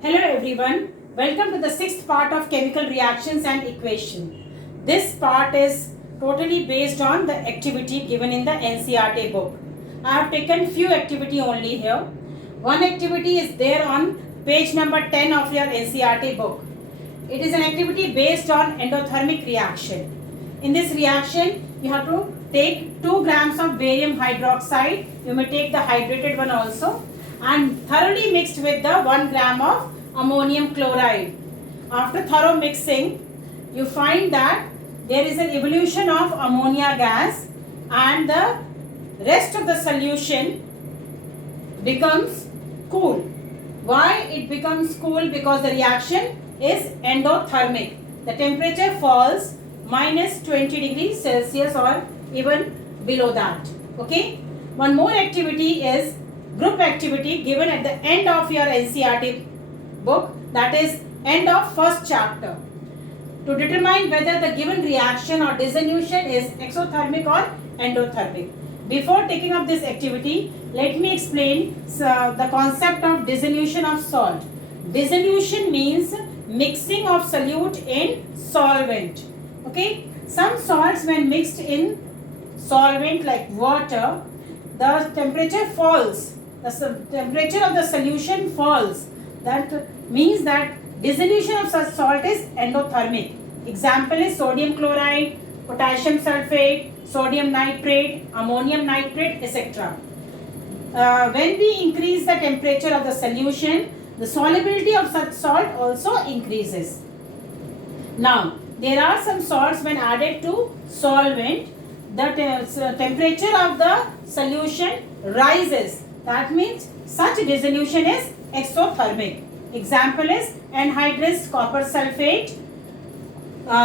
Hello everyone, welcome to the sixth part of chemical reactions and equation. This part is totally based on the activity given in the NCERT book. I have taken few activity only here. One activity is there on page number 10 of your NCERT book. It is an activity based on endothermic reaction. In this reaction, you have to take 2 grams of barium hydroxide. You may take the hydrated one also, and thoroughly mixed with the 1 gram of ammonium chloride. After thorough mixing, you find that there is an evolution of ammonia gas and the rest of the solution becomes cool. Why it becomes cool? Because the reaction is endothermic. The temperature falls minus 20 degrees Celsius or even below that. Okay. One more activity is group activity given at the end of your NCERT book, that is end of first chapter, to determine whether the given reaction or dissolution is exothermic or endothermic. Before taking up this activity, let me explain the concept of dissolution of salt. Dissolution means mixing of solute in solvent. Okay, some salts when mixed in solvent like water, the temperature falls. The temperature of the solution falls. That means that dissolution of such salt is endothermic. Example is sodium chloride, potassium sulfate, sodium nitrate, ammonium nitrate, etc. When we increase the temperature of the solution, the solubility of such salt also increases. Now, there are some salts when added to solvent, the temperature of the solution rises. That means such dissolution is exothermic. Example is anhydrous copper sulfate,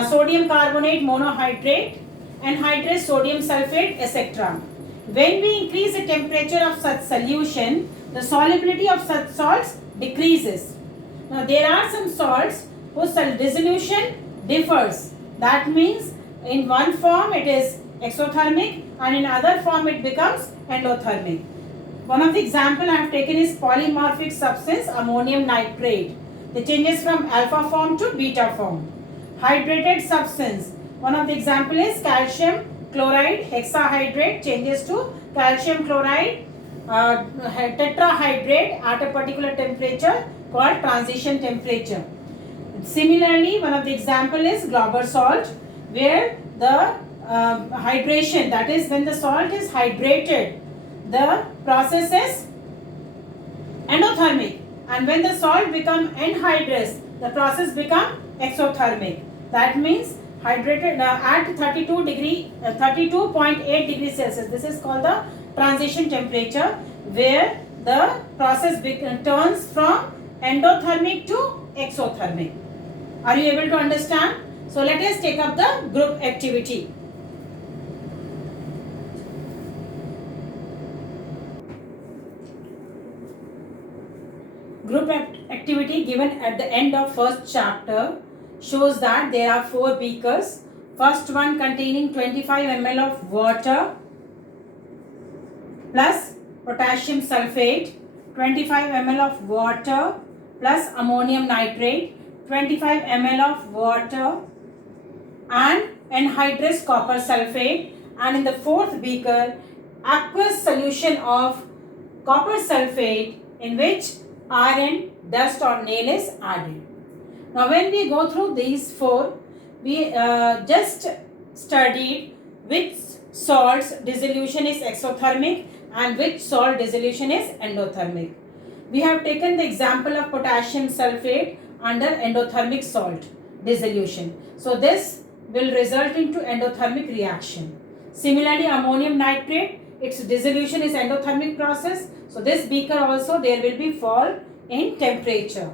sodium carbonate monohydrate, anhydrous sodium sulfate, etc. When we increase the temperature of such solution, the solubility of such salts decreases. Now there are some salts whose dissolution differs. That means in one form it is exothermic and in other form it becomes endothermic. One of the example I have taken is polymorphic substance ammonium nitrate. It changes from alpha form to beta form. Hydrated substance. One of the example is calcium chloride hexahydrate, changes to calcium chloride tetrahydrate at a particular temperature called transition temperature. Similarly, one of the example is Glauber salt, where the hydration, that is when the salt is hydrated, the process is endothermic, and when the salt become anhydrous, the process become exothermic. That means hydrated at 32.8 degrees Celsius. This is called the transition temperature, where the process turns from endothermic to exothermic. Are you able to understand? So let us take up the group activity. Group activity given at the end of first chapter shows that there are 4 beakers. First one containing 25 ml of water plus potassium sulfate, 25 ml of water plus ammonium nitrate, 25 ml of water and anhydrous copper sulfate, and in the fourth beaker aqueous solution of copper sulfate in which iron dust or nail is added. Now when we go through these 4, we just studied which salt's dissolution is exothermic and which salt dissolution is endothermic. We have taken the example of potassium sulfate under endothermic salt dissolution. So this will result into endothermic reaction. Similarly, ammonium nitrate, its dissolution is endothermic process. So this beaker also there will be fall in temperature.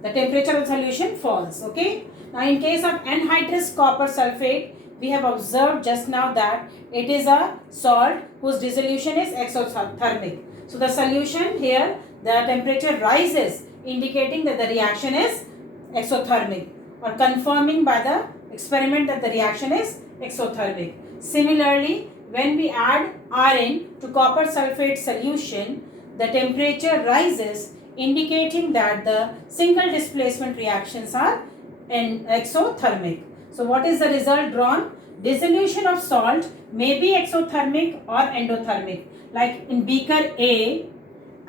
The temperature of solution falls. Okay. Now in case of anhydrous copper sulfate, we have observed just now that it is a salt whose dissolution is exothermic. So the solution here, the temperature rises, indicating that the reaction is exothermic, or confirming by the experiment that the reaction is exothermic. Similarly, when we add Rn to copper sulfate solution, the temperature rises, indicating that the single displacement reactions are exothermic. So what is the result drawn? Dissolution of salt may be exothermic or endothermic. Like in beaker A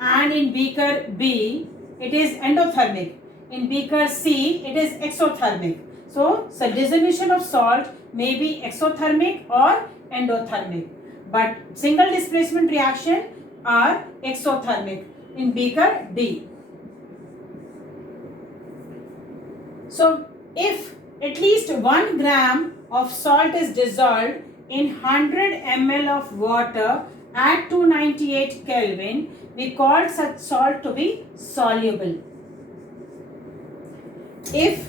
and in beaker B, it is endothermic. In beaker C, it is exothermic. So dissolution of salt may be exothermic or endothermic. But single displacement reaction are exothermic in beaker D. So if at least 1 gram of salt is dissolved in 100 ml of water at 298 Kelvin, we call such salt to be soluble. If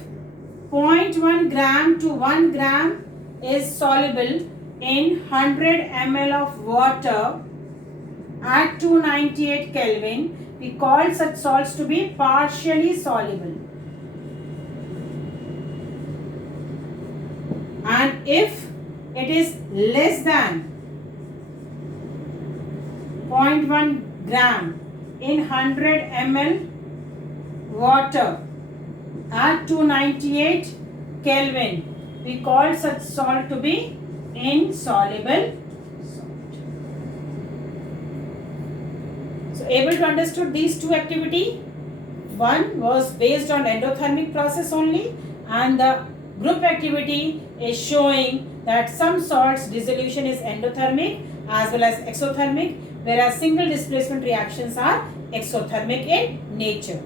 0.1 gram to 1 gram is soluble in 100 ml of water at 298 Kelvin, we call such salts to be partially soluble. And if it is less than 0.1 gram in 100 ml water at 298 Kelvin, we call such salt to be insoluble salt. So able to understood these two activity? One was based on endothermic process only, and the group activity is showing that some salts dissolution is endothermic as well as exothermic, whereas single displacement reactions are exothermic in nature.